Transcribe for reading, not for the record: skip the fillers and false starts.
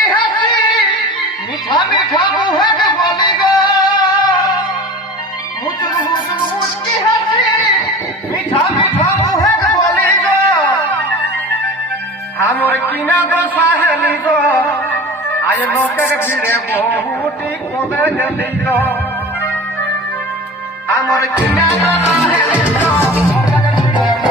মুচকি হাসি মিঠা মিঠা মুহের বলি গো মুচুক মুচুক মুচকি হাসি মিঠা মিঠা মুহের বলি গো আমার কিনা গো সাহেলি গো আজ লোকের ভিড়ে বহুটি কমে গেলি গো আমার কিনা গো সাহেলি গো